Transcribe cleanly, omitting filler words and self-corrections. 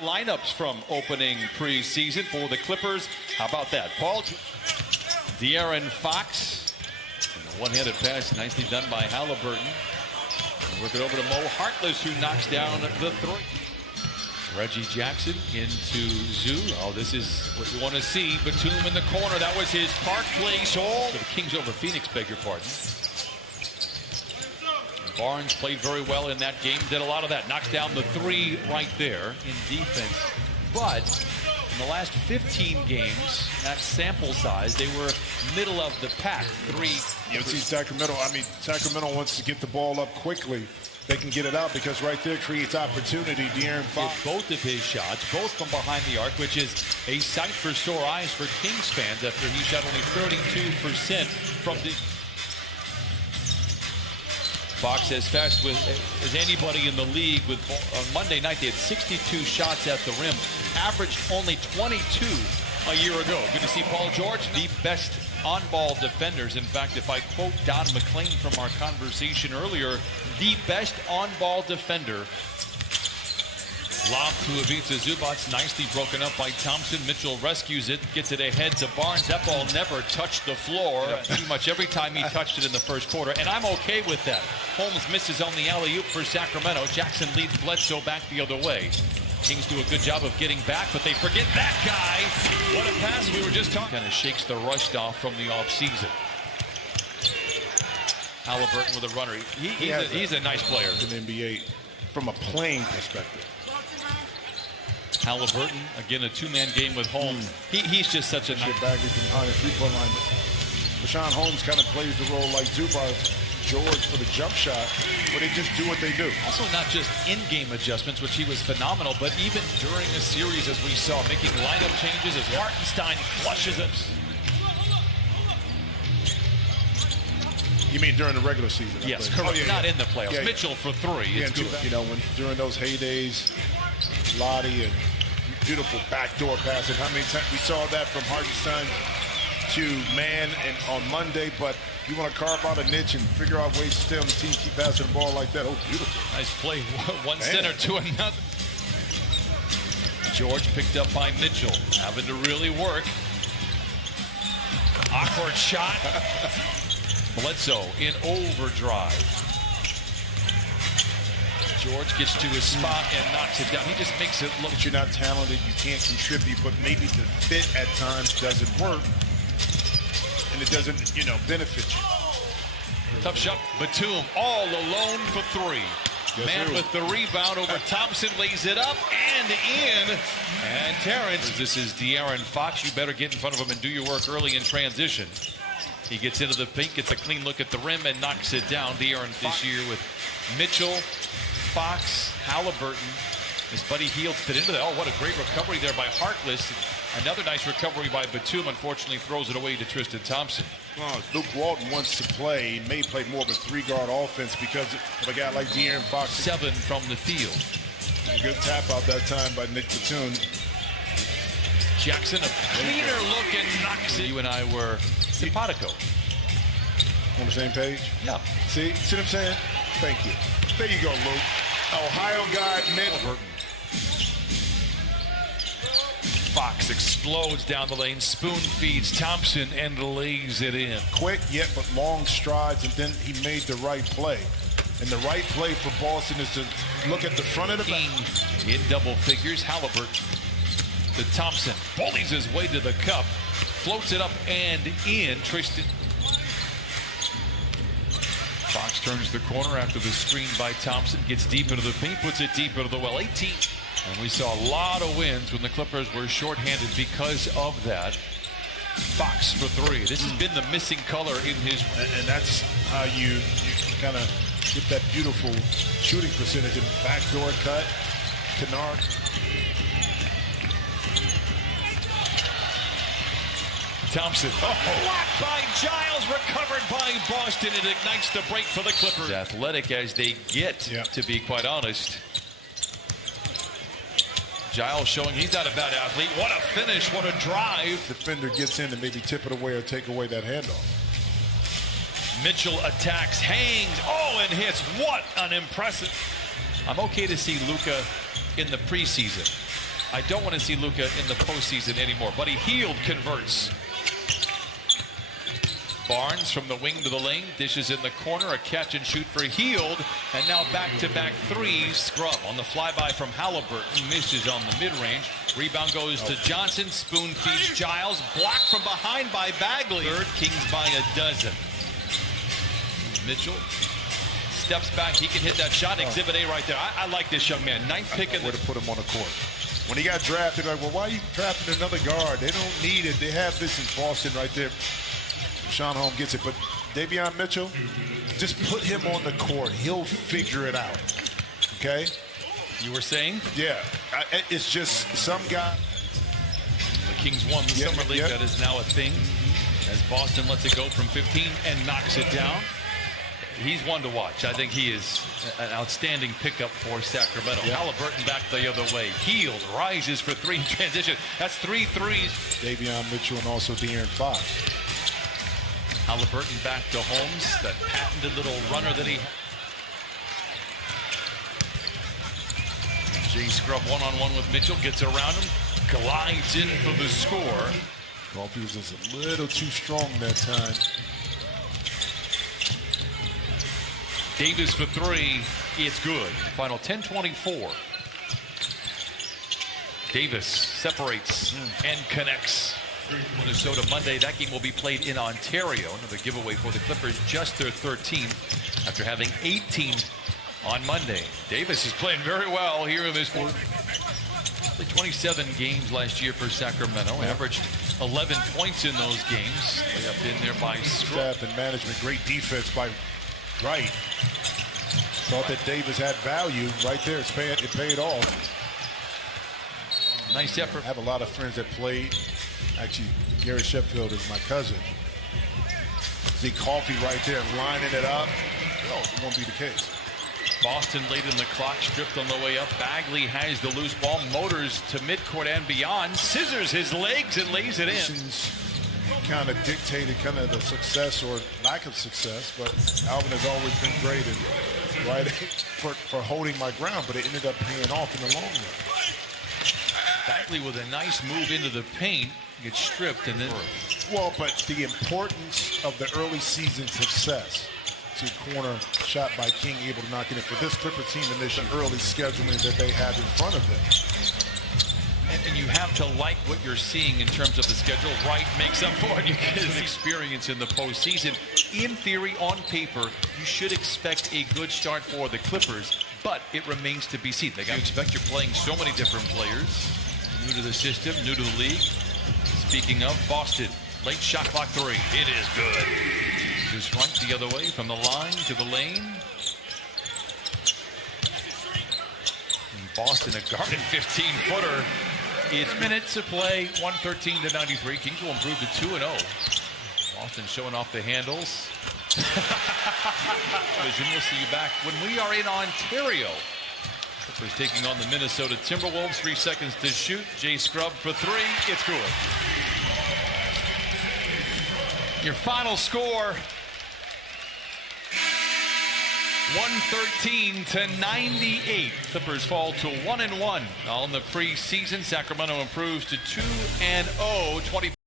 Lineups from opening preseason for the Clippers. How about that? Paul, De'Aaron Fox, and a one-handed pass nicely done by Halliburton. Work it over to Mo Harkless, who knocks down the three. Reggie Jackson into Zoo. Oh, this is what you want to see. Batum in the corner. That was his Park Place hole. The Kings over Phoenix, beg your pardon. And Barnes played very well in that game. Did a lot of that. Knocks down the three right there in defense. But in the last 15 games, that sample size, they were middle of the pack. You see Sacramento. I mean, Sacramento wants to get the ball up quickly. They can get it out because right there creates opportunity. De'Aaron Fox. Both of his shots, both from behind the arc, which is a sight for sore eyes for Kings fans after he shot only 32% from the. Fox as fast as anybody in the league. With on Monday night, they had 62 shots at the rim, averaged only 22 a year ago. Good to see Paul George, the best on-ball defenders. In fact, if I quote Don McLean from our conversation earlier, the best on-ball defender. Lob to Ivica Zubac, nicely broken up by Thompson. Mitchell rescues it, gets it ahead to Barnes. That ball never touched the floor. Pretty much every time he touched it in the first quarter, and I'm okay with that. Holmes misses on the alley-oop for Sacramento. Jackson leads Bledsoe back the other way. Kings do a good job of getting back, but they forget that guy. What a pass we were just talking. Kind of shakes the rust off from the offseason. Halliburton with a runner. He's a nice player. In the NBA from a playing perspective. Halliburton, again, a two-man game with Holmes. He's just such a nice. Bagley from behind the three-point line. Rashawn Holmes kind of plays the role like Zubac. George for the jump shot, but they just do what they do. Also not just in-game adjustments, which he was phenomenal, but even during a series, as we saw, making lineup changes as Hartenstein flushes it. You mean during the regular season? Yes, correct. Not in the playoffs. Yeah, Mitchell for three. It's good. You know, when during those heydays, Lottie and beautiful backdoor passing. How many times we saw that from Hartenstein to man and on Monday, but you want to carve out a niche and figure out ways to stay on the team, keep passing the ball like that. Oh, beautiful. Nice play. One center to another. George picked up by Mitchell, having to really work. Awkward shot. Bledsoe in overdrive. George gets to his spot and knocks it down. He just makes it look. You're not talented, you can't contribute, but maybe the fit at times doesn't work. And it doesn't, benefit you. Tough shot. Batum all alone for three. Yes, Man with the rebound over Thompson, lays it up and in. And Terrence, this is De'Aaron Fox. You better get in front of him and do your work early in transition. He gets into the paint, gets a clean look at the rim, and knocks it down. De'Aaron Fox this year with Mitchell, Fox, Halliburton. His buddy Hield fit into that. Oh, what a great recovery there by Harkless. Another nice recovery by Batum. Unfortunately, throws it away to Tristan Thompson. Well, Luke Walton wants to play. He may play more of a three-guard offense because of a guy like De'Aaron Fox. 7 from the field. A good tap out that time by Nick Batum. Jackson, a cleaner look and knocks it. You and I were simpatico. On the same page? Yeah. See what I'm saying? Thank you. There you go, Luke. Ohio guy, Mitchell. Fox explodes down the lane, spoon feeds Thompson and lays it in. Quick yet but long strides, and then he made the right play. And the right play for Boston is to look at the front of the back. In double figures, Halliburton to Thompson. Bullies his way to the cup. Floats it up and in. Tristan. Fox turns the corner after the screen by Thompson. Gets deep into the paint, puts it deep into the well. 18. And we saw a lot of wins when the Clippers were shorthanded because of that. Fox for three. This has been the missing color in his. And that's how you kind of get that beautiful shooting percentage and backdoor cut. Kennard. Thompson. Blocked by Giles, recovered by Boston. It ignites the break for the Clippers. Athletic as they get, to be quite honest. Giles showing he's not a bad athlete. What a finish, what a drive. Defender gets in and maybe tip it away or take away that handoff. Mitchell attacks, hangs, and hits. What an impressive. I'm okay to see Luka in the preseason. I don't want to see Luka in the postseason anymore. Buddy Hield converts. Barnes from the wing to the lane, dishes in the corner, a catch and shoot for Hield, and now back-to-back threes. Scrub on the flyby from Halliburton, misses on the mid-range. Rebound goes to Johnson, spoon feeds Giles, blocked from behind by Bagley. Third, Kings by a dozen. Mitchell steps back, he can hit that shot. Exhibit A right there. I like this young man. Ninth pick in the... the... to put him on the court. When he got drafted, like, well, why are you drafting another guard? They don't need it. They have this in Boston right there. Sean Holmes gets it, but Davion Mitchell, just put him on the court. He'll figure it out, okay? You were saying? Yeah, it's just some guy. The Kings won the Summer League. That is now a thing. As Boston lets it go from 15 and knocks it down. He's one to watch. I think he is an outstanding pickup for Sacramento. Halliburton back the other way. Hield rises for three in transition. That's 3 threes. Davion Mitchell and also De'Aaron Fox. Halliburton back to Holmes, that patented little runner that he had. Jay Scrub one-on-one with Mitchell, gets around him, glides in for the score. Coffee was just a little too strong that time. Davis for three, it's good. Final 10-24. Davis separates and connects. Minnesota Monday. That game will be played in Ontario. Another giveaway for the Clippers, just their 13th after having 18 on Monday. Davis is playing very well here in this fourth. Played 27 games last year for Sacramento. Averaged 11 points in those games. They have been there by staff and management. Great defense by Wright. Thought that Davis had value right there. It paid off. Nice effort. I have a lot of friends that played. Actually, Gary Sheffield is my cousin. See Coffee right there lining it up. No, it won't be the case. Boston late in the clock, stripped on the way up. Bagley has the loose ball, motors to midcourt and beyond, scissors his legs and lays it in. Kind of dictated kind of the success or lack of success, but Alvin has always been great and right for holding my ground, but it ended up paying off in the long run. Bagley with a nice move into the paint, gets stripped and then... Well, but the importance of the early season success. See corner shot by King, able to knock it in for this Clipper team in this early scheduling that they have in front of them. And you have to like what you're seeing in terms of the schedule. Wright makes up for it. You get an experience in the postseason. In theory, on paper, you should expect a good start for the Clippers, but it remains to be seen. They got to expect you're playing so many different players. New to the system, new to the league. Speaking of Boston, late shot clock three. It is good. Just right the other way from the line to the lane. And Boston, a guarded 15-footer. It's minutes to play, 113-93. Kings will improve to 2-0. Boston showing off the handles. Vision, we'll see you back when we are in Ontario. Clippers taking on the Minnesota Timberwolves. 3 seconds to shoot. Jay Scrub for three. It's good. Your final score, 113-98. Clippers fall to 1-1 on the preseason. Sacramento improves to 2-0. 20